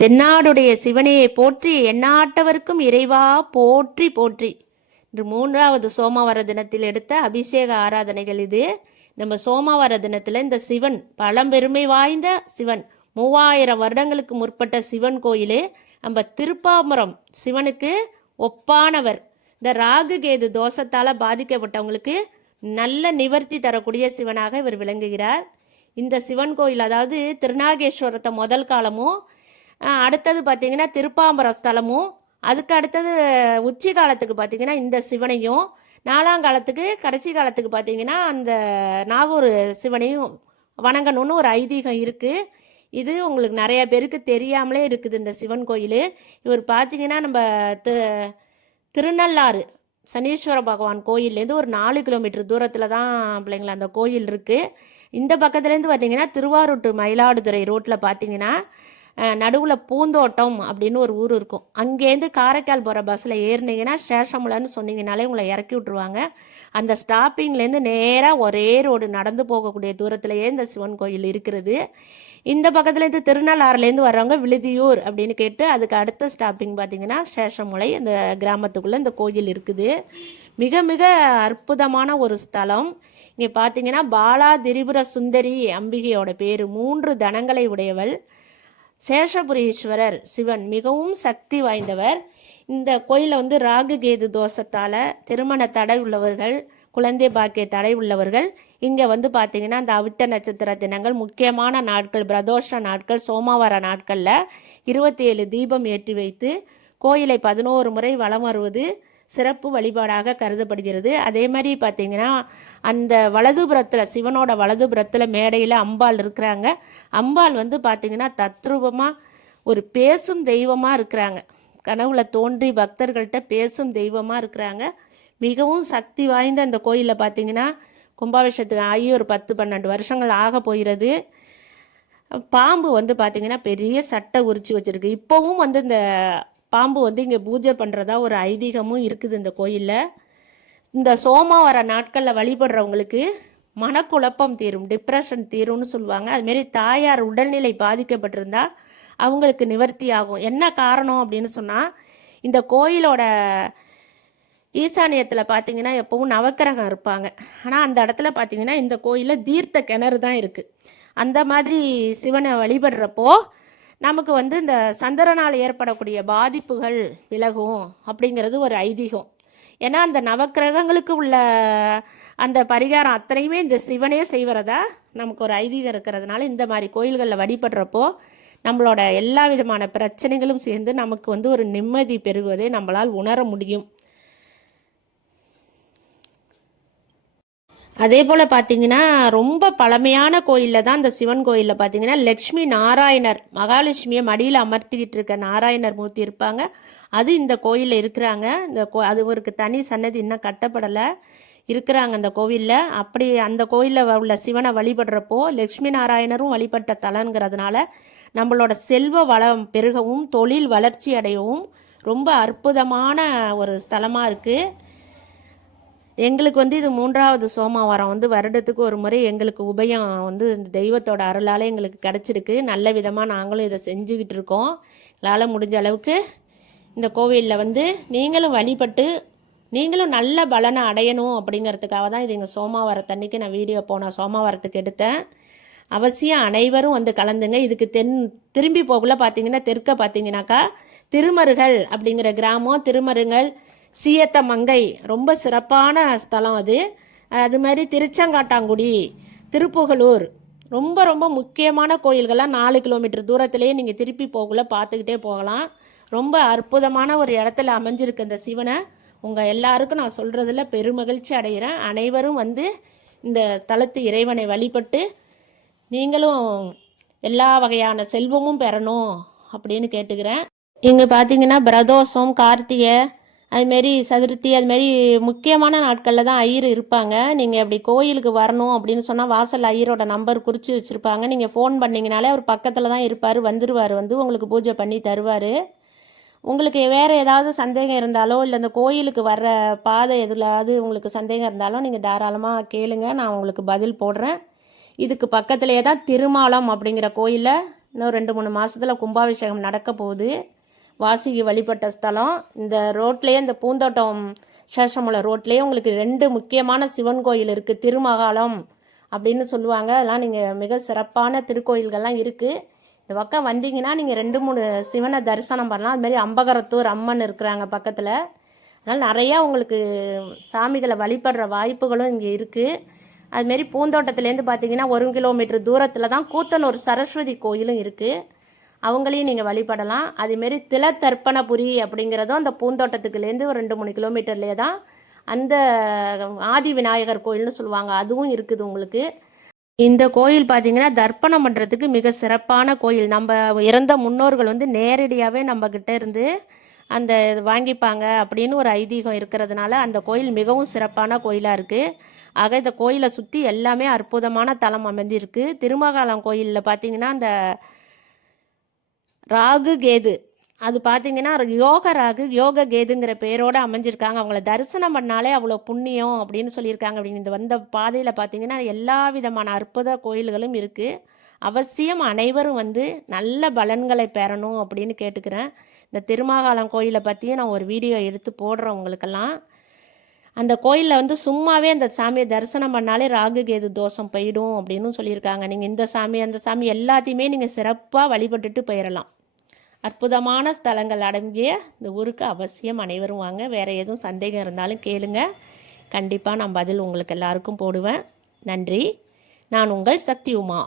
தென்னாடுடைய சிவனையை போற்றி எந்நாட்டவர்க்கும் இறைவா போற்றி போற்றி. இன்று 3வது சோமவார தினத்தில் எடுத்த அபிஷேக ஆராதனைகள் இது. நம்ம சோமவார தினத்தில் இந்த சிவன் பழம்பெருமை வாய்ந்த சிவன் 3000 வருடங்களுக்கு முற்பட்ட சிவன் கோயில். நம்ம திருப்பாம்பரம் சிவனுக்கு ஒப்பானவர். இந்த ராகு கேது தோஷத்தால் பாதிக்கப்பட்டவங்களுக்கு நல்ல நிவர்த்தி தரக்கூடிய சிவனாக இவர் விளங்குகிறார். இந்த சிவன் கோயில் அதாவது திருநாகேஸ்வரத்தை முதல் காலமும், அடுத்தது பார்த்திங்கன்னா திருப்பாம்பரம் ஸ்தலமும், அதுக்கு அடுத்தது உச்சி காலத்துக்கு பார்த்திங்கன்னா இந்த சிவனையும், 4ஆம் காலத்துக்கு கடைசி காலத்துக்கு பார்த்திங்கன்னா அந்த நாகூர் சிவனையும் வணங்கணும்னு ஒரு ஐதீகம் இருக்குது. இது உங்களுக்கு நிறைய பேருக்கு தெரியாமலே இருக்குது இந்த சிவன் கோயில். இவர் பார்த்திங்கன்னா நம்ம திருநள்ளாறு சனீஸ்வர பகவான் கோயிலேருந்து ஒரு 4 கிலோமீட்டர் தூரத்தில் தான் பிள்ளைங்களா அந்த கோயில் இருக்குது. இந்த பக்கத்துலேருந்து பார்த்திங்கன்னா திருவாரூர் டு மயிலாடுதுறை ரோட்டில் பார்த்திங்கன்னா நடுவில் பூந்தோட்டம் அப்படின்னு ஒரு ஊர் இருக்கும். அங்கேருந்து காரைக்கால் போகிற பஸ்ஸில் ஏறினீங்கன்னா சேஷமுலன்னு சொன்னீங்கனாலே உங்களை இறக்கி விட்ருவாங்க. அந்த ஸ்டாப்பிங்லேருந்து நேராக ஒரே ரோடு நடந்து போகக்கூடிய தூரத்துலேயே இந்த சிவன் கோயில் இருக்கிறது. இந்த பக்கத்துலேருந்து திருநள்ளாறுலேருந்து வர்றவங்க விழுதியூர் அப்படின்னு கேட்டு அதுக்கு அடுத்த ஸ்டாப்பிங் பார்த்திங்கன்னா சேஷமுலை. அந்த கிராமத்துக்குள்ளே இந்த கோயில் இருக்குது. மிக மிக அற்புதமான ஒரு ஸ்தலம். இங்கே பார்த்திங்கன்னா பாலா திரிபுர சுந்தரி அம்பிகையோட பேர். 3 தனங்களை உடையவள். சேஷபுரீஸ்வரர் சிவன் மிகவும் சக்தி வாய்ந்தவர். இந்த கோயிலில் ராகு கேது தோஷத்தால் திருமண தடை உள்ளவர்கள், குழந்தை பாக்கிய தடை உள்ளவர்கள் இங்கே பார்த்திங்கன்னா அந்த அவிட்ட நட்சத்திர தினங்கள், முக்கியமான நாட்கள், பிரதோஷ நாட்கள், சோமவார நாட்களில் 27 தீபம் ஏற்றி வைத்து கோயிலை 11 முறை வலம் வருவது சிறப்பு வழிபாடாக கருதப்படுகிறது. அதே மாதிரி பார்த்திங்கன்னா அந்த வலதுபுறத்தில் சிவனோட வலதுபுறத்தில் மேடையில் அம்பாள் இருக்கிறாங்க. அம்பாள் பார்த்திங்கன்னா தத்ரூபமாக ஒரு பேசும் தெய்வமாக இருக்கிறாங்க. கனவுல தோன்றி பக்தர்கள்ட்ட பேசும் தெய்வமாக இருக்கிறாங்க. மிகவும் சக்தி வாய்ந்த அந்த கோயிலில் பார்த்திங்கன்னா கும்பாபிஷேகத்துக்கு ஆகி ஒரு 10-12 வருஷங்கள் ஆக போகிறது. பாம்பு பார்த்திங்கன்னா பெரிய சட்டை உரிச்சு வச்சுருக்கு. இப்போவும் இந்த பாம்பு இங்கே பூஜை பண்ணுறதா ஒரு ஐதீகமும் இருக்குது இந்த கோயிலில். இந்த சோமவார நாட்களில் வழிபடுறவங்களுக்கு மனக்குழப்பம் தீரும், டிப்ரெஷன் தீரும்னு சொல்லுவாங்க. அதுமாரி தாயார் உடல்நிலை பாதிக்கப்பட்டிருந்தா அவங்களுக்கு நிவர்த்தி ஆகும். என்ன காரணம் அப்படின்னு சொன்னால், இந்த கோயிலோட ஈசானியத்தில் பார்த்திங்கன்னா எப்பவும் நவக்கிரகம் இருப்பாங்க. ஆனால் அந்த இடத்துல பார்த்திங்கன்னா இந்த கோயிலில் தீர்த்த கிணறு தான் இருக்குது. அந்த மாதிரி சிவனை வழிபடுறப்போ நமக்கு இந்த சந்திரனால் ஏற்படக்கூடிய பாதிப்புகள் விலகும் அப்படிங்கிறது ஒரு ஐதீகம். ஏன்னா அந்த நவக்கிரகங்களுக்கு உள்ள அந்த பரிகாரம் அத்தனையுமே இந்த சிவனே செய்வதா நமக்கு ஒரு ஐதீகம் இருக்கிறதுனால இந்த மாதிரி கோயில்களில் வழிபடுறப்போ நம்மளோட எல்லா விதமான பிரச்சனைகளும் சேர்ந்து நமக்கு ஒரு நிம்மதி பெறுவதை நம்மளால் உணர முடியும். அதே போல் பார்த்திங்கன்னா ரொம்ப பழமையான கோயிலில் தான் இந்த சிவன் கோயிலில் பார்த்திங்கன்னா லக்ஷ்மி நாராயணர், மகாலட்சுமியை மடியில் அமர்த்திக்கிட்டு இருக்க நாராயணர் மூர்த்தி இருப்பாங்க. அது இந்த கோயிலில் இருக்கிறாங்க. அது ஒரு தனி சன்னதி இன்னும் கட்டப்படலை, இருக்கிறாங்க அந்த கோவிலில். அப்படி அந்த கோயிலில் உள்ள சிவனை வழிபடுறப்போ லக்ஷ்மி நாராயணரும் வழிபட்ட தலங்கிறதுனால நம்மளோட செல்வ வளம் பெருகவும் தொழில் வளர்ச்சி அடையவும் ரொம்ப அற்புதமான ஒரு ஸ்தலமாக இருக்குது. எங்களுக்கு இது 3வது சோமவாரம் வருடத்துக்கு ஒரு முறை எங்களுக்கு உபயம் இந்த தெய்வத்தோட அருளால் எங்களுக்கு கிடச்சிருக்கு. நல்ல விதமாக நாங்களும் இதை செஞ்சுக்கிட்டு இருக்கோம். எங்களால் முடிஞ்ச அளவுக்கு இந்த கோவிலில் நீங்களும் வழிபட்டு நீங்களும் நல்ல பலனை அடையணும் அப்படிங்கிறதுக்காக தான் இது எங்கள் சோமவாரத்தன்னைக்கு நான் வீடியோ போனேன், சோமவாரத்துக்கு எடுத்தேன். அவசியம் அனைவரும் கலந்துங்க. இதுக்கு திரும்பி போகல பார்த்திங்கன்னா தெற்க பார்த்திங்கனாக்கா திருமருகல் அப்படிங்கிற கிராமம், திருமருங்கல் சீயத்த மங்கை ரொம்ப சிறப்பான ஸ்தலம் அது. அது மாதிரி திருச்செங்காட்டாங்குடி, திருப்புகலூர் ரொம்ப ரொம்ப முக்கியமான கோயில்கள்லாம் 4 கிலோமீட்டர் தூரத்துலேயே நீங்கள் திருப்பி போகல பார்த்துக்கிட்டே போகலாம். ரொம்ப அற்புதமான ஒரு இடத்துல அமைஞ்சிருக்கு இந்த சிவனை. உங்கள் எல்லாருக்கும் நான் சொல்கிறதுல பெருமகிழ்ச்சி அடைகிறேன். அனைவரும் இந்த தலத்து இறைவனை வழிபட்டு நீங்களும் எல்லா வகையான செல்வமும் பெறணும் அப்படின்னு கேட்டுக்கிறேன். இங்கே பார்த்தீங்கன்னா பிரதோஷம், கார்த்திகை, அதுமாரி சதுர்த்தி, அதுமாரி முக்கியமான நாட்களில் தான் ஐயர் இருப்பாங்க. நீங்கள் அப்படி கோயிலுக்கு வரணும் அப்படின்னு சொன்னால் வாசல் ஐயரோட நம்பர் குறித்து வச்சுருப்பாங்க. நீங்கள் ஃபோன் பண்ணிங்கனாலே அவர் பக்கத்தில் தான் இருப்பார், வந்துடுவார், உங்களுக்கு பூஜை பண்ணி தருவார். உங்களுக்கு வேறு ஏதாவது சந்தேகம் இருந்தாலோ இல்லை இந்த கோயிலுக்கு வர்ற பாதை எதுலாவது உங்களுக்கு சந்தேகம் இருந்தாலும் நீங்கள் தாராளமாக கேளுங்க, நான் உங்களுக்கு பதில் போடுறேன். இதுக்கு பக்கத்துலேயே தான் திருமாலம் அப்படிங்கிற கோயிலில் இன்னும் 2-3 மாதத்தில் கும்பாபிஷேகம் நடக்க போகுது. வாசுகி வழிபட்ட ஸ்தலம் இந்த ரோட்லேயே, இந்த பூந்தோட்டம் சேஷமலை ரோட்லேயே உங்களுக்கு 2 முக்கியமான சிவன் கோயில் இருக்குது. திருமகாலம் அப்படின்னு சொல்லுவாங்க. அதெல்லாம் நீங்கள் மிக சிறப்பான திருக்கோயில்கள்லாம் இருக்குது. இந்த பக்கம் வந்தீங்கன்னா நீங்கள் 2-3 சிவனை தரிசனம் பண்ணலாம். அதுமாரி அம்பகரத்தூர் அம்மன் இருக்கிறாங்க பக்கத்தில். அதனால் நிறையா உங்களுக்கு சாமிகளை வழிபடுற வாய்ப்புகளும் இங்கே இருக்குது. அதுமாரி பூந்தோட்டத்துலேருந்து பார்த்தீங்கன்னா 1 கிலோமீட்டர் தூரத்தில் தான் கூத்தனூர் சரஸ்வதி கோயிலும் இருக்குது. அவங்களையும் நீங்கள் வழிபடலாம். அதுமாரி திலத்தர்ப்பணபுரி அப்படிங்கிறதும் அந்த பூந்தோட்டத்துக்குலேருந்து ஒரு 2-3 கிலோமீட்டர்லேயே தான் அந்த ஆதி விநாயகர் கோயில்னு சொல்லுவாங்க, அதுவும் இருக்குது உங்களுக்கு. இந்த கோயில் பார்த்தீங்கன்னா தர்ப்பணம் பண்ணுறதுக்கு மிக சிறப்பான கோயில். நம்ம இறந்த முன்னோர்கள் வந்து நேரடியாகவே நம்மக்கிட்ட இருந்து அந்த வாங்கிப்பாங்க அப்படின்னு ஒரு ஐதீகம் இருக்கிறதுனால அந்த கோயில் மிகவும் சிறப்பான கோயிலாக இருக்குது. ஆக இந்த கோயிலை சுற்றி எல்லாமே அற்புதமான தலம் அமைஞ்சிருக்கு. திருமகாலம் கோயிலில் பார்த்தீங்கன்னா அந்த ராகு கேது, அது பார்த்தீங்கன்னா யோக ராகு யோக கேதுங்கிற பேரோடு அமைஞ்சிருக்காங்க. அவங்கள தரிசனம் பண்ணாலே அவ்வளோ புண்ணியம் அப்படின்னு சொல்லியிருக்காங்க. அப்படின்னு இந்த வந்த பாதையில் பார்த்தீங்கன்னா எல்லா விதமான அற்புத கோயில்களும் இருக்குது. அவசியம் அனைவரும் வந்து நல்ல பலன்களை பெறணும் அப்படின்னு கேட்டுக்கிறேன். இந்த திருமகாலம் கோயிலை பற்றியும் நான் ஒரு வீடியோ எடுத்து போடுறேன் உங்களுக்கெல்லாம். அந்த கோயிலில் வந்து சும்மாவே அந்த சாமியை தரிசனம் பண்ணாலே ராகு கேது தோஷம் போயிடும் அப்படின்னு சொல்லியிருக்காங்க. நீங்கள் இந்த சாமி அந்த சாமி எல்லாத்தையுமே நீங்கள் சிறப்பாக வழிபட்டுட்டு போயிடலாம். அற்புதமான ஸ்தலங்கள் அடங்கிய இந்த ஊருக்கு அவசியம் அனைவரும் வாங்க. வேறு எதுவும் சந்தேகம் இருந்தாலும் கேளுங்க, கண்டிப்பாக நான் பதில் உங்களுக்கு எல்லாருக்கும் போடுவேன். நன்றி. நான் உங்கள் சக்தி உமா.